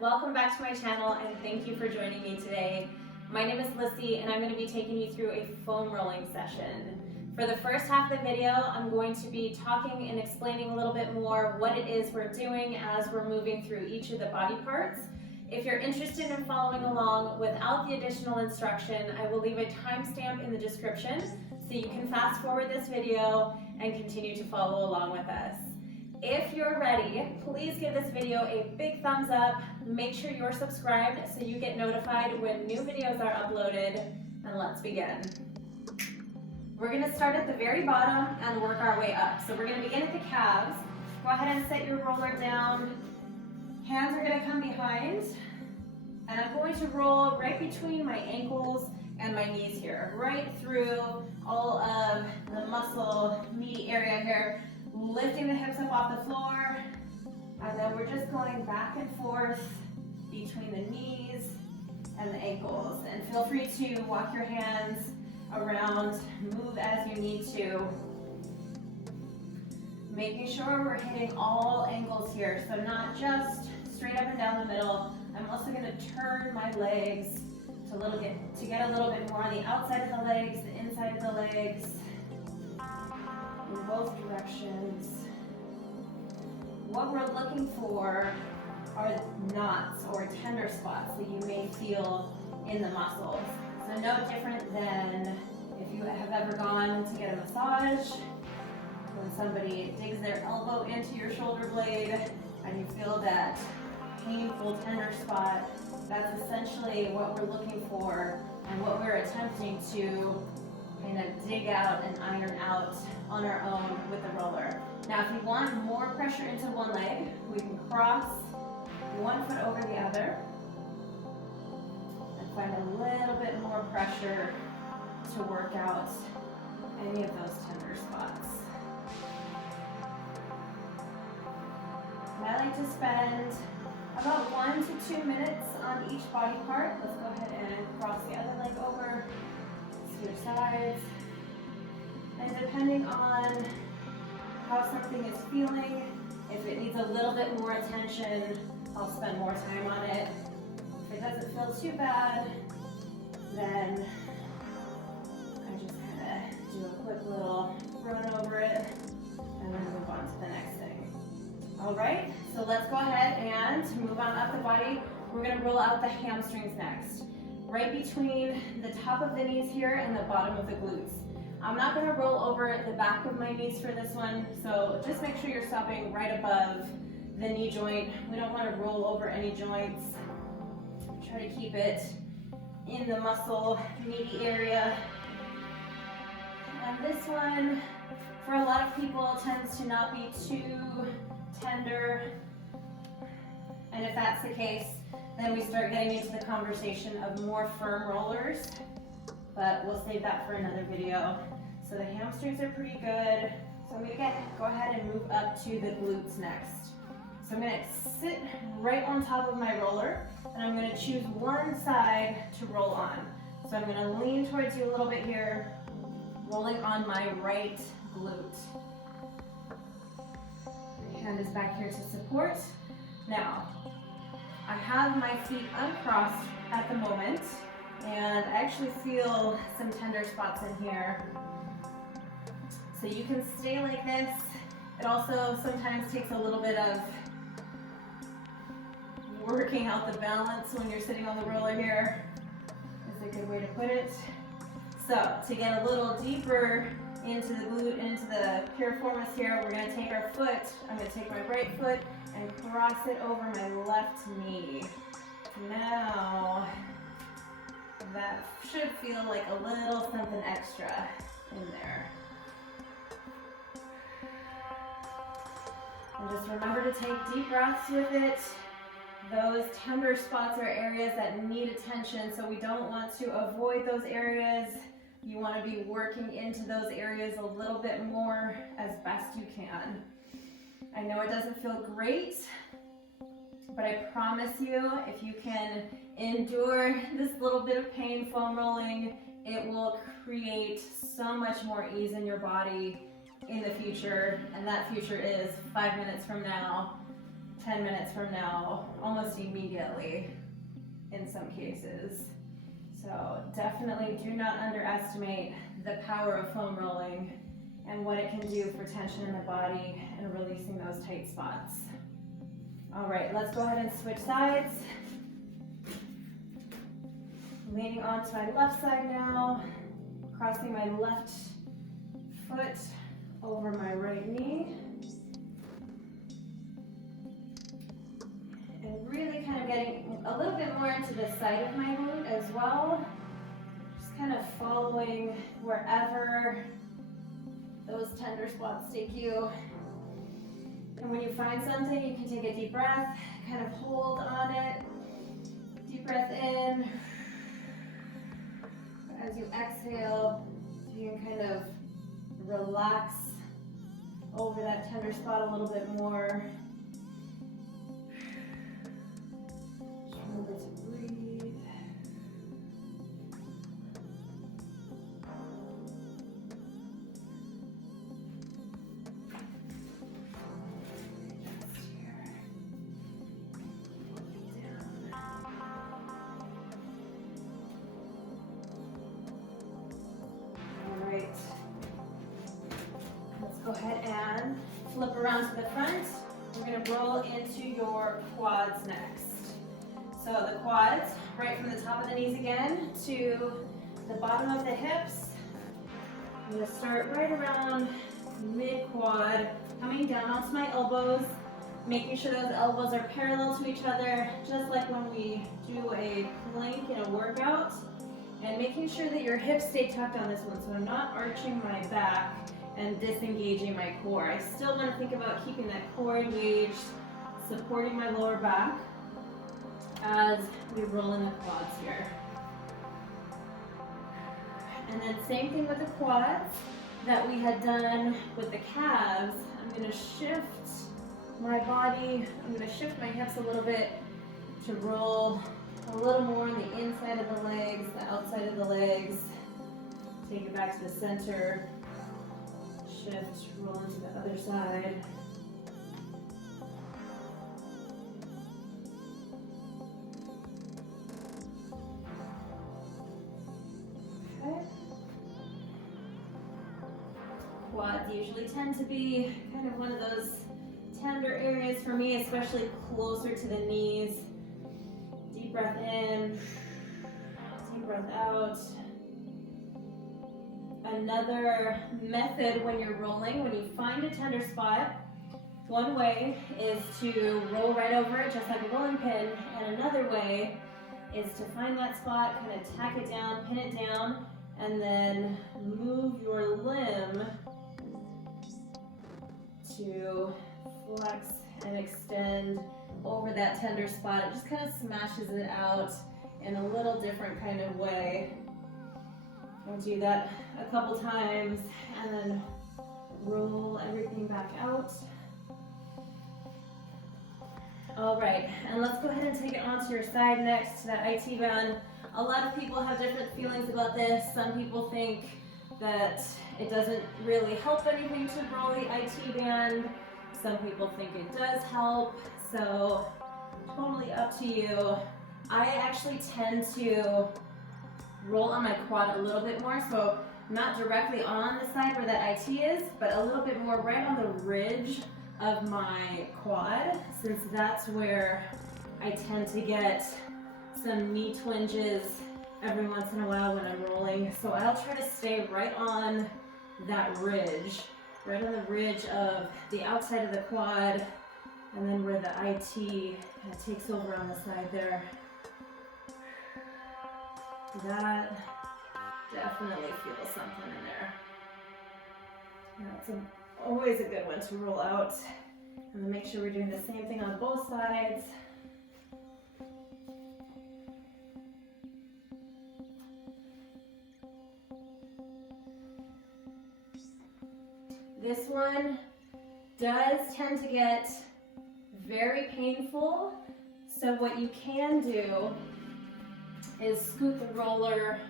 Welcome back to my channel and thank you for joining me today. My name is Lissy and I'm going to be taking you through a foam rolling session. For the first half of the video, I'm going to be talking and explaining a little bit more what it is we're doing as we're moving through each of the body parts. If you're interested in following along without the additional instruction, I will leave a timestamp in the description so you can fast forward this video and continue to follow along with us. If you're ready, please give this video a big thumbs up. Make sure you're subscribed so you get notified when new videos are uploaded, and let's begin. We're going to start at the very bottom and work our way up. So we're going to begin at the calves. Go ahead and set your roller down. Hands are going to come behind, and I'm going to roll right between my ankles and my knees here, right through all of the muscle meaty area here. Lifting the hips up off the floor, and then we're just going back and forth between the knees and the ankles. And feel free to walk your hands around, move as you need to. Making sure we're hitting all angles here, so not just straight up and down the middle. I'm also going to turn my legs to get a little bit more on the outside of the legs, the inside of the legs, in both directions. What we're looking for are knots or tender spots that you may feel in the muscles. So no different than if you have ever gone to get a massage, when somebody digs their elbow into your shoulder blade and you feel that painful tender spot. That's essentially what we're looking for and what we're attempting to kind of dig out and iron out on our own with the roller. Now, if you want more pressure into one leg, we can cross one foot over the other and find a little bit more pressure to work out any of those tender spots. And I like to spend about 1 to 2 minutes on each body part. Let's go ahead and cross the other leg over. Your sides, and depending on how something is feeling, if it needs a little bit more attention, I'll spend more time on it. If it doesn't feel too bad, then I just kind of do a quick little run over it and then move on to the next thing. All right, so let's go ahead and move on up the body. We're going to roll out the hamstrings next. Right between the top of the knees here and the bottom of the glutes. I'm not going to roll over the back of my knees for this one, so just make sure you're stopping right above the knee joint. We don't want to roll over any joints. Try to keep it in the muscle meaty area. And this one, for a lot of people, tends to not be too tender. And if that's the case, then we start getting into the conversation of more firm rollers, but we'll save that for another video. So the hamstrings are pretty good. So I'm gonna go ahead and move up to the glutes next. So I'm gonna sit right on top of my roller, and I'm gonna choose one side to roll on. So I'm gonna lean towards you a little bit here, rolling on my right glute. My hand is back here to support. Now, I have my feet uncrossed at the moment, and I actually feel some tender spots in here. So you can stay like this. It also sometimes takes a little bit of working out the balance when you're sitting on the roller here. Is a good way to put it. So to get a little deeper into the glute and into the piriformis here, we're going to take our foot. I'm going to take my right foot and cross it over my left knee. Now, that should feel like a little something extra in there. And just remember to take deep breaths with it. Those tender spots are areas that need attention, so we don't want to avoid those areas. You want to be working into those areas a little bit more as best you can. I know it doesn't feel great, but I promise you, if you can endure this little bit of pain foam rolling, it will create so much more ease in your body in the future, and that future is 5 minutes from now, 10 minutes from now, almost immediately in some cases. So definitely do not underestimate the power of foam rolling and what it can do for tension in the body and releasing those tight spots. All right, let's go ahead and switch sides. Leaning onto my left side now, crossing my left foot over my right knee. And really kind of getting a little bit more into the side of my glute as well. Just kind of following wherever those tender spots take you. And when you find something, you can take a deep breath, kind of hold on it. Deep breath in. As you exhale, you can kind of relax over that tender spot a little bit more. Just remember to breathe. Go ahead and flip around to the front. We're going to roll into your quads next. So the quads, right from the top of the knees again to the bottom of the hips. I'm going to start right around mid-quad, coming down onto my elbows, making sure those elbows are parallel to each other, just like when we do a plank in a workout. And making sure that your hips stay tucked on this one, so I'm not arching my back and disengaging my core. I still want to think about keeping that core engaged, supporting my lower back as we roll in the quads here. And then same thing with the quads that we had done with the calves. I'm going to shift my body, I'm going to shift my hips a little bit to roll a little more on the inside of the legs, the outside of the legs. Take it back to the center. Shift, roll into the other side. Okay. Quads usually tend to be kind of one of those tender areas for me, especially closer to the knees. Deep breath in, deep breath out. Another method when you're rolling, when you find a tender spot, one way is to roll right over it just like a rolling pin, and another way is to find that spot, kind of tack it down, pin it down, and then move your limb to flex and extend over that tender spot. It just kind of smashes it out in a little different kind of way. I'll do that a couple times and then roll everything back out. All right, and let's go ahead and take it onto your side next to that IT band. A lot of people have different feelings about this. Some people think that it doesn't really help anything to roll the IT band. Some people think it does help, so totally up to you. I actually tend to roll on my quad a little bit more, so not directly on the side where that IT is, but a little bit more right on the ridge of my quad, since that's where I tend to get some knee twinges every once in a while when I'm rolling. So I'll try to stay right on that ridge, right on the ridge of the outside of the quad, and then where the IT kind of takes over on the side there. That definitely feels something in there. That's always a good one to roll out. And then make sure we're doing the same thing on both sides. This one does tend to get very painful. So what you can do is scoot the roller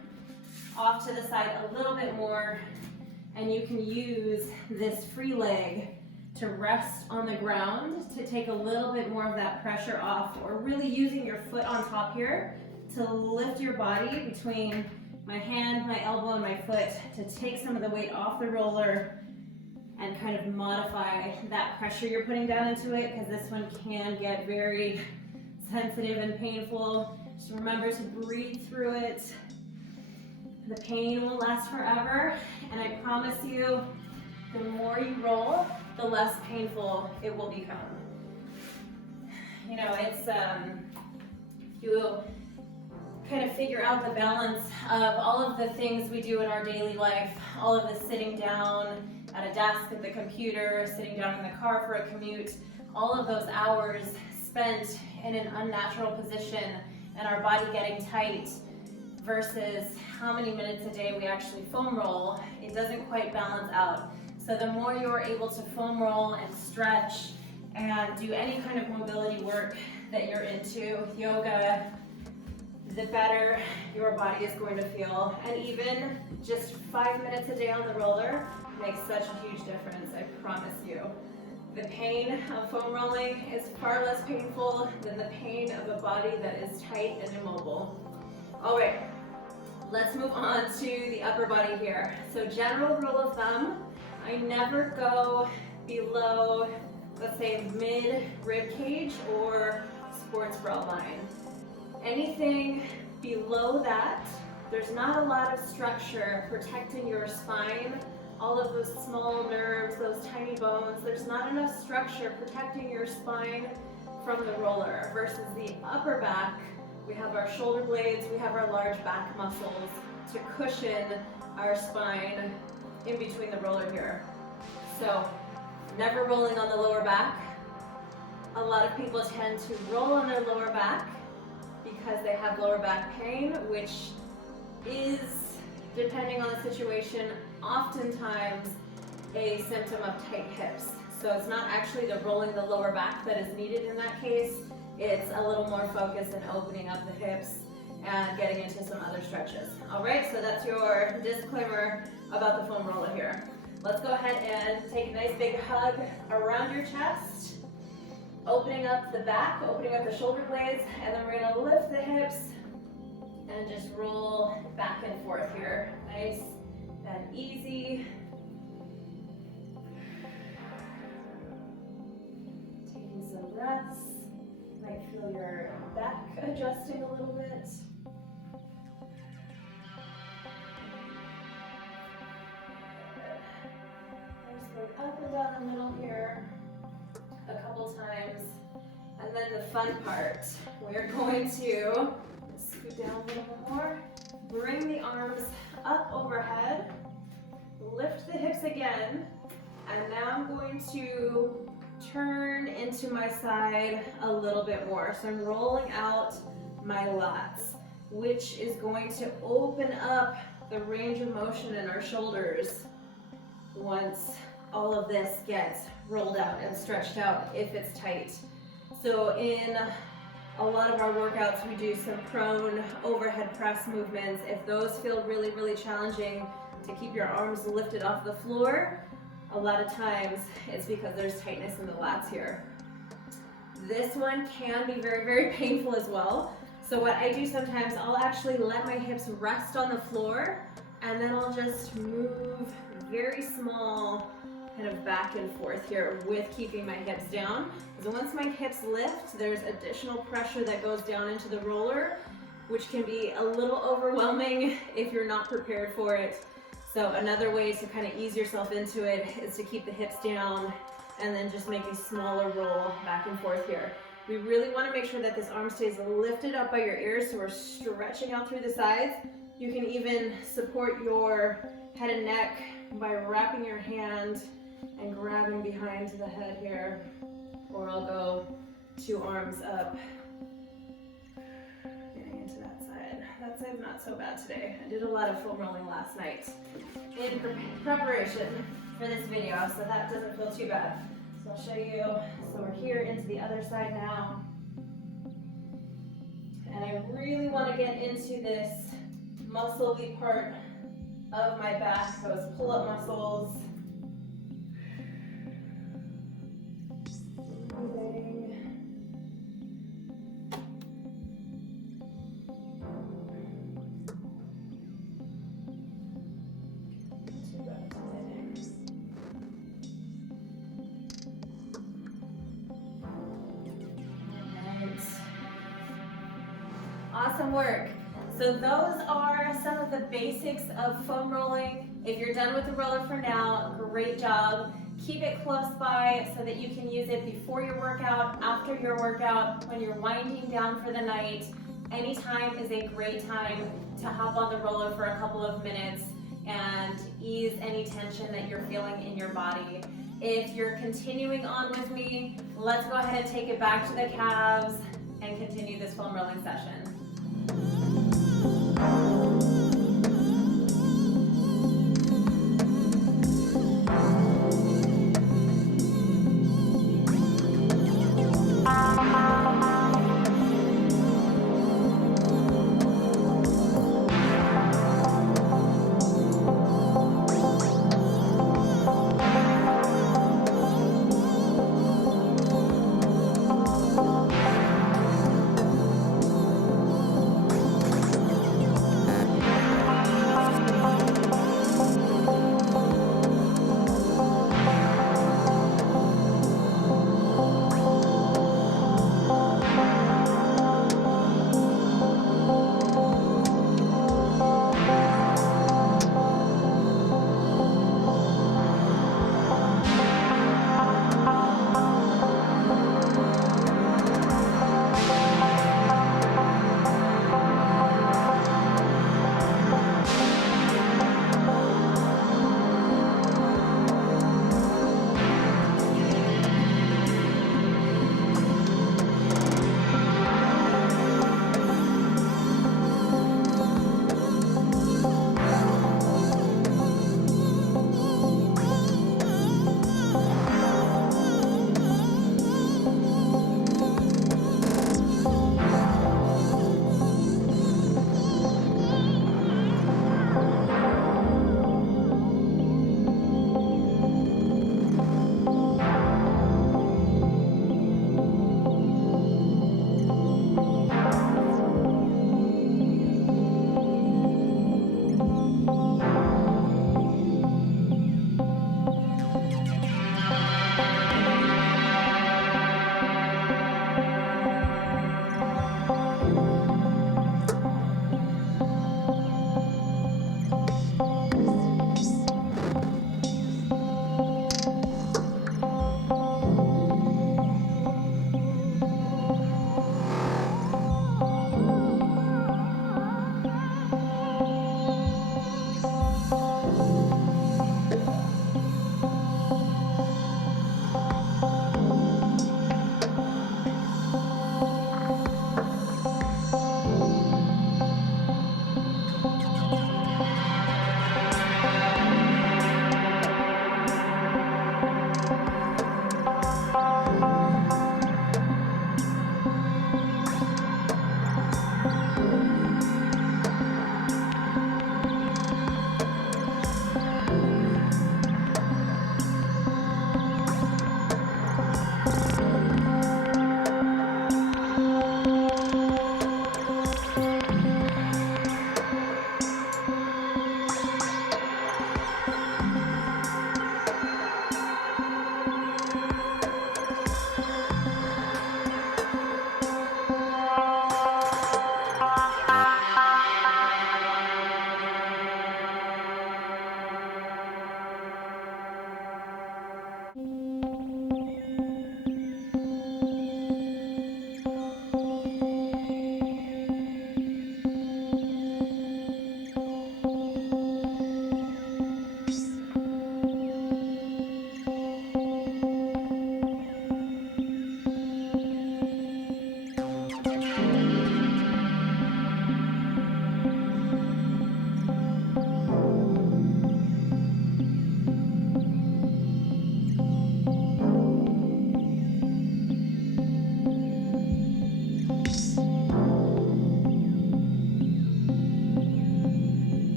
off to the side a little bit more, and you can use this free leg to rest on the ground to take a little bit more of that pressure off, or really using your foot on top here to lift your body between my hand, my elbow, and my foot to take some of the weight off the roller and kind of modify that pressure you're putting down into it, because this one can get very sensitive and painful. Just remember to breathe through it. The pain will last forever, and I promise you, the more you roll, the less painful it will become. You know, it's, you kind of figure out the balance of all of the things we do in our daily life, all of the sitting down at a desk at the computer, sitting down in the car for a commute, all of those hours spent in an unnatural position and our body getting tight versus how many minutes a day we actually foam roll, it doesn't quite balance out. So the more you're able to foam roll and stretch and do any kind of mobility work that you're into, yoga, the better your body is going to feel. And even just 5 minutes a day on the roller makes such a huge difference, I promise you. The pain of foam rolling is far less painful than the pain of a body that is tight and immobile. All right, let's move on to the upper body here. So general rule of thumb, I never go below, let's say, mid rib cage or sports bra line. Anything below that, there's not a lot of structure protecting your spine, all of those small nerves, those tiny bones, there's not enough structure protecting your spine from the roller. Versus the upper back, we have our shoulder blades, we have our large back muscles to cushion our spine in between the roller here. So never rolling on the lower back. A lot of people tend to roll on their lower back because they have lower back pain, which is, depending on the situation, oftentimes a symptom of tight hips. So it's not actually the rolling the lower back that is needed in that case. It's a little more focus and opening up the hips and getting into some other stretches. All right, so that's your disclaimer about the foam roller here. Let's go ahead and take a nice big hug around your chest, opening up the back, opening up the shoulder blades, and then we're gonna lift the hips and just roll back and forth here. Nice and easy. Taking some breaths. You might feel your back adjusting a little bit. Just go up and down the middle here a couple times. And then the fun part, we're going to scoot down a little bit more, bring the arms up overhead, lift the hips again, and now I'm going to turn into my side a little bit more. So I'm rolling out my lats, which is going to open up the range of motion in our shoulders once all of this gets rolled out and stretched out if it's tight. So in a lot of our workouts, we do some prone overhead press movements. If those feel really, really challenging to keep your arms lifted off the floor, a lot of times it's because there's tightness in the lats here. This one can be very, very painful as well. So what I do sometimes, I'll actually let my hips rest on the floor, and then I'll just move very small kind of back and forth here with keeping my hips down. Because once my hips lift, there's additional pressure that goes down into the roller, which can be a little overwhelming if you're not prepared for it. So another way to kind of ease yourself into it is to keep the hips down and then just make a smaller roll back and forth here. We really want to make sure that this arm stays lifted up by your ears, so we're stretching out through the sides. You can even support your head and neck by wrapping your hand and grabbing behind the head here, or I'll go 2 arms up, getting into that side. That side's not so bad today. I did a lot of foam rolling last night in preparation for this video, so that doesn't feel too bad. So I'll show you. So we're here into the other side now. And I really want to get into this muscle-y part of my back, those pull-up muscles. Moving. Awesome work. So those are some of the basics of foam rolling. If you're done with the roller for now, great job. Keep it close by so that you can use it before your workout, after your workout, when you're winding down for the night. Anytime is a great time to hop on the roller for a couple of minutes and ease any tension that you're feeling in your body. If you're continuing on with me, let's go ahead and take it back to the calves and continue this foam rolling session.